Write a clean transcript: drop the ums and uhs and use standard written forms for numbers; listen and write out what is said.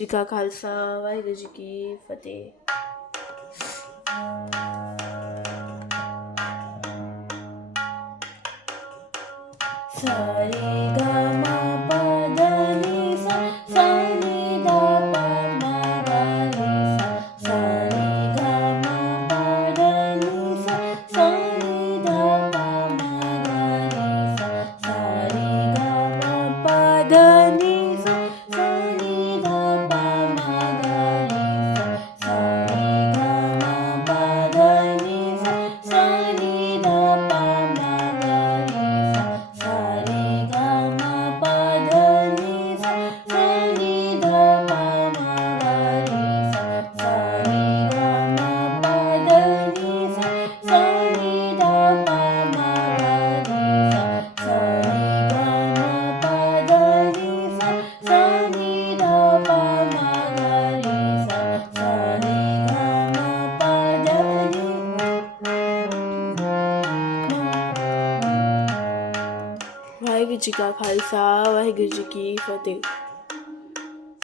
ਜੀ ਕਾ ਖਾਲਸਾ ਵਾਹਿਗੁਰੂ ਜੀ ਕੀ ਫਤਿਹ। ਸਾਰੇ ਗਾ ਮਾ ਪਾ ਧਾ ਨੀ ਸਾ ਸਾ ਨੀ ਧਾ ਪਾ ਮਾ ਗਾ ਰੇ ਸਾ ਸਾਰੇ ਗਾ ਮਾ ਪਾ ਧਾ ਨੀ ਸਾ ਸਾ ਨੀ ਧਾ ਪਾ ਮਾ ਗਾ ਰੇ ਸਾ ਸਾਰੇ ਗਾ ਮਾ ਪਾ ਧਾ ਨੀ ਸਾ ਸਾ ਨੀ ਧਾ ਪਾ ਮਾ ਗਾ ਰੇ ਸਾ ਸਾਰੇ ਗਾ ਮਾ ਪਾ ਧਾ ਨੀ ਸਾ ਸਾ ਨੀ ਧਾ ਪਾ ਮਾ ਗਾ ਰੇ ਸਾ ਸਾਰੇ ਗਾ ਮਾ ਪਾ ਧਾ ਨੀ ਸਾ ਸਾ ਨੀ ਧਾ ਪਾ ਮਾ ਗਾ ਰੇ ਸਾ ਸਾਰੇ ਗਾ ਮਾ ਪਾ ਧਾ ਨੀ ਸਾ ਸਾ ਨੀ ਧਾ ਪਾ ਮਾ ਗਾ ਰੇ ਸਾ ਸਾਰੇ ਗਾ ਮਾ ਪਾ ਧਾ ਨੀ ਸਾ ਸਾ ਨੀ ਧਾ ਪਾ ਮਾ ਗਾ ਰੇ ਸਾ ਸਾਰੇ ਗਾ ਮਾ ਪਾ ਧਾ ਨੀ ਵਾਹਿਗੁਰੂ ਜੀ ਕਾ ਖਾਲਸਾ ਵਾਹਿਗੁਰੂ ਜੀ ਕੀ ਫਤਿਹ।